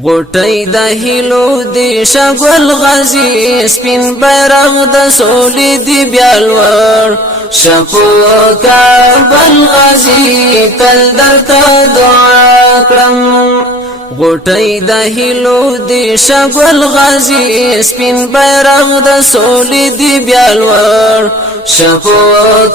غټي د هیلو دی شګل غازی سپین بیرغ د سولې دی بیالور شپو کابل غازی تل درته دعا کړم غټي د هیلو دی شګل غازی سپین بیرغ د سولې دی بیالور شپو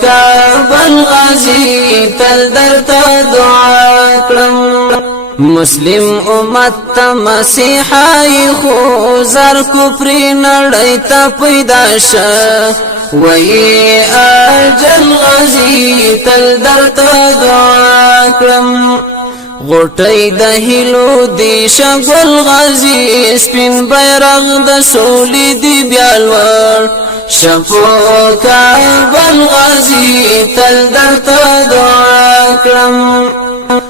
کابل غازی تل درته دعا کړم مسلم امت مسیحای خو زر کفر نړۍ ته پیدا شه وای اجل غازی تل درته دعا کړم غټي د هیلو دی شګل غازی سپین بیرغ د سولې دی بیالور شپو کابل غازی تل درته دعا کړم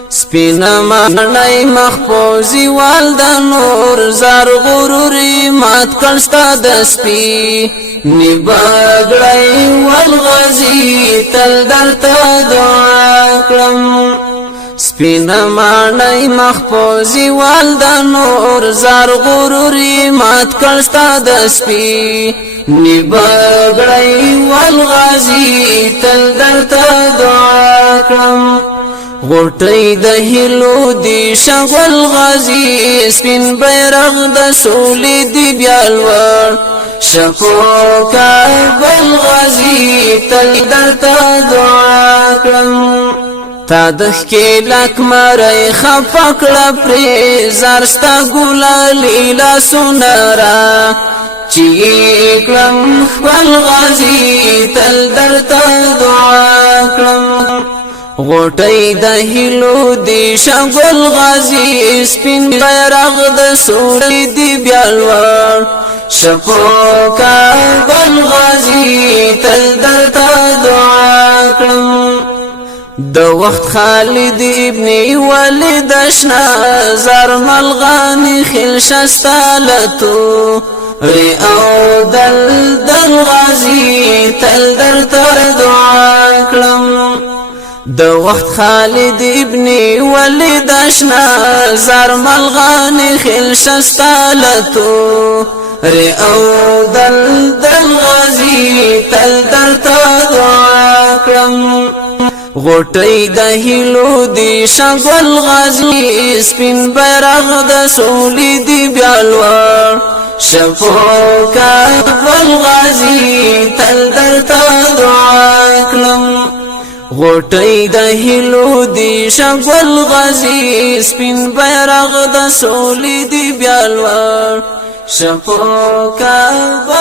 سپین مانای مخفوزی والد نور زار غروری مات کړستا د سپی نباګړی والغازی تل درته دعا کړم سپین مانای مخفوزی والد نور زار غروری مات کړستا د سپی نباګړی والغازی تل درته دعا کړم غټي د هیلو دی شغل غازی سپین بیرغ د سولې دی بیالور شپو کابل غازی تل درته دعا کړم تا د خلک مړی خفکړه پرې زرستا ګلالي لاسونه چې کړم خپل غازی تل درته دعا کړم غټي د هیلو دی شګل غازی سپین بیرغ د سولې دی بیالور شپو کابل غازی تل درته دعا کړم د وخت خالد ابن ولید شنا زرمل غانی خل شستالتو ری او دل غازی تل درته دعا کړم د وخت خالد ابن ولید شنا زرمل غانی خل شستالتو ری او دل غازی تل درته دعا کړم غټي د هیلو دی شګل غازی سپین بیرغ د سولې دی بیالور شپو کابل غازی تل درته دعا کړم غټي د هیلو دی شګل غازی سپین بیرغ د سولې دی بیالور شپو کابل